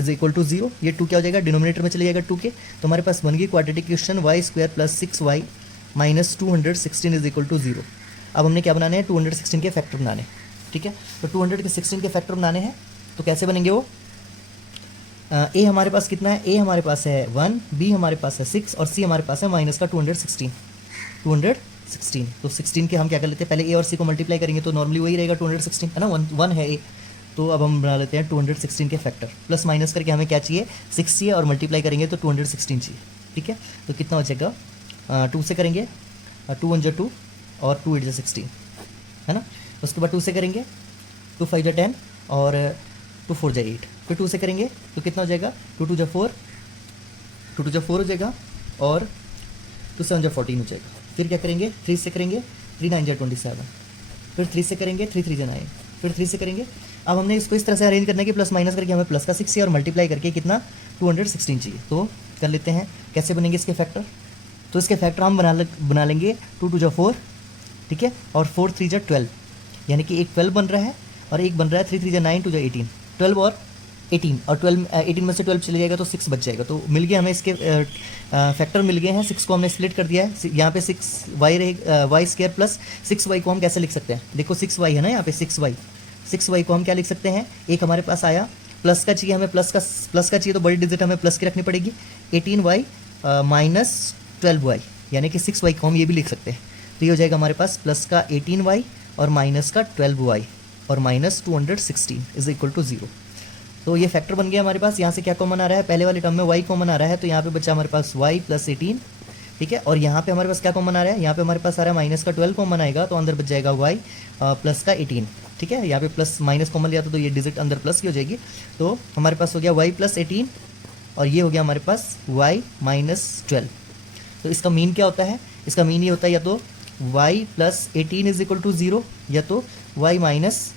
इज इक्वल टू 0। ये 2 क्या हो जाएगा, डिनोमिनेटर में चले जाएगा 2 के, तो हमारे पास बन गई quadratic equation y square plus 6y minus 216 is equal to 0। अब हमने क्या बनाने हैं, 216 के फैक्टर बनाने, ठीक है, तो 216 के फैक्टर बनाने हैं, तो कैसे बनेंगे वो, ए हमारे पास कितना है, ए हमारे पास है 1, बी हमारे पास है 6 और सी हमारे पास है माइनस का 216। तो 16 के हम क्या कर लेते हैं, पहले ए और सी को मल्टीप्लाई करेंगे तो नॉर्मली वही रहेगा 216 है ना, 1 है ए, तो अब हम बना लेते हैं 216 के फैक्टर, प्लस माइनस करके हमें क्या चाहिए, 6 चाहिए और मल्टीप्लाई करेंगे तो 216 चाहिए, ठीक है, तो कितना हो जाएगा, 2 से करेंगे 2 1 जा 2 और 2 8 जा 16 है ना, उसके बाद 2 से करेंगे 2 5 जा 10 और 2 4 जा 8, फिर 2 से करेंगे तो कितना हो जाएगा, 2 2 जा 4, 2 2 जा 4 हो जाएगा और 2 7 जा 14 हो जाएगा। फिर क्या करेंगे, 3 से करेंगे 3 9 जा 27, फिर 3 से करेंगे 3 3 जा 9, फिर 3 से करेंगे। अब हमने इसको इस तरह से अरेंज करना है कि प्लस माइनस करके हमें प्लस का 6 चाहिए और मल्टीप्लाई करके कितना 216 चाहिए, तो कर लेते हैं, कैसे बनेंगे इसके फैक्टर, तो इसके फैक्टर हम बना लेंगे 2 2 जा 4, ठीक है, और 4 3 जा 12, यानी कि एक 12 बन रहा है और एक बन रहा है 3 3 जा 9 2 जा 18, 12 और 18 और 18 में से 12 चले जाएगा तो 6 बच जाएगा, तो मिल गया हमें इसके फैक्टर मिल गए हैं। 6 को हमने स्प्लिट कर दिया है, यहाँ पे 6y रहे, वाई स्क्वायर प्लस 6y को हम कैसे लिख सकते हैं, देखो 6y है ना यहाँ पे, 6y को हम क्या लिख सकते हैं, एक हमारे पास आया प्लस का चाहिए हमें, प्लस का चाहिए तो बड़ी डिजिट हमें प्लस की रखनी पड़ेगी। 18y माइनस 12y यानी कि 6y को हम ये भी लिख सकते हैं। तो ये हो जाएगा हमारे पास प्लस का 18y और माइनस का 12y और माइनस 216 इज इक्वल टू 0। तो ये फैक्टर बन गया हमारे पास। यहाँ से क्या कॉमन आ रहा है, पहले वाले टर्म में y कॉमन आ रहा है, तो यहाँ पे बचा हमारे पास y प्लस 18, ठीक है। और यहाँ पे हमारे पास क्या कॉमन आ रहा है, यहाँ पे हमारे पास आ रहा है माइनस का 12 कॉमन आएगा, तो अंदर बच जाएगा y प्लस का 18, ठीक है। यहाँ पे प्लस माइनस कॉमन लिया तो ये डिजिट अंदर प्लस की हो जाएगी। तो हमारे पास हो गया y प्लस 18 और ये हो गया हमारे पास y माइनस 12। तो इसका मीन क्या होता है, इसका मीन ये होता है या तो y plus 18 is equal to 0 या तो y minus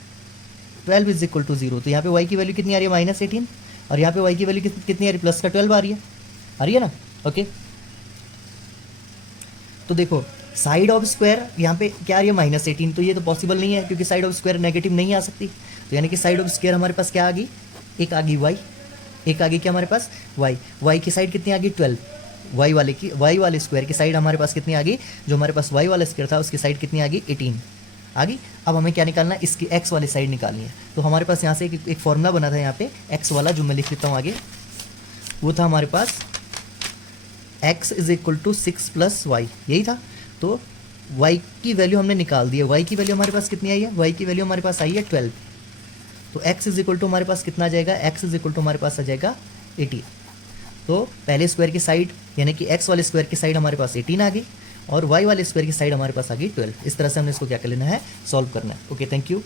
12 is equal to 0। तो यहाँ पे y की वैल्यू कितनी आ रही है, माइनस 18, और यहाँ पे y की वैल्यू कितनी आ रही है, प्लस का 12 आ रही है ना, ओके। तो देखो साइड ऑफ स्क्वायर यहाँ पे क्या आ रही है, माइनस 18, तो ये तो पॉसिबल नहीं है क्योंकि साइड ऑफ स्क्वायर नेगेटिव नहीं आ सकती। तो यानी कि साइड ऑफ स्क्वायर हमारे पास क्या आ गई, एक आ गई y, एक आ गई क्या हमारे पास y की साइड कितनी आ गई 12, y वाले स्क्वायर की साइड हमारे पास कितनी आ गई, जो हमारे पास y वाला स्क्वायर था उसकी साइड कितनी आ गई 18 आ गई। अब हमें क्या निकालना है, इसकी x वाली साइड निकालनी है। तो हमारे पास यहाँ से एक फॉर्मूला बना था यहाँ पे x वाला, जो मैं लिख लेता हूँ आगे, वो था हमारे पास x is equal to 6 plus y, यही था। तो y की वैल्यू हमने निकाल दी है, y की वैल्यू हमारे पास कितनी आई है, y की वैल्यू हमारे पास आई है 12। तो x इज इक्वल टू हमारे पास कितना आ जाएगा, x इज इक्वल टू हमारे पास आ जाएगा 18। तो पहले स्क्वायर की साइड यानी कि x वाले स्क्वायर की साइड हमारे पास 18 आ गई और y वाले स्क्वायर की साइड हमारे पास आ गई 12। इस तरह से हमने इसको क्या कर लेना है, सॉल्व करना है। Okay, thank you.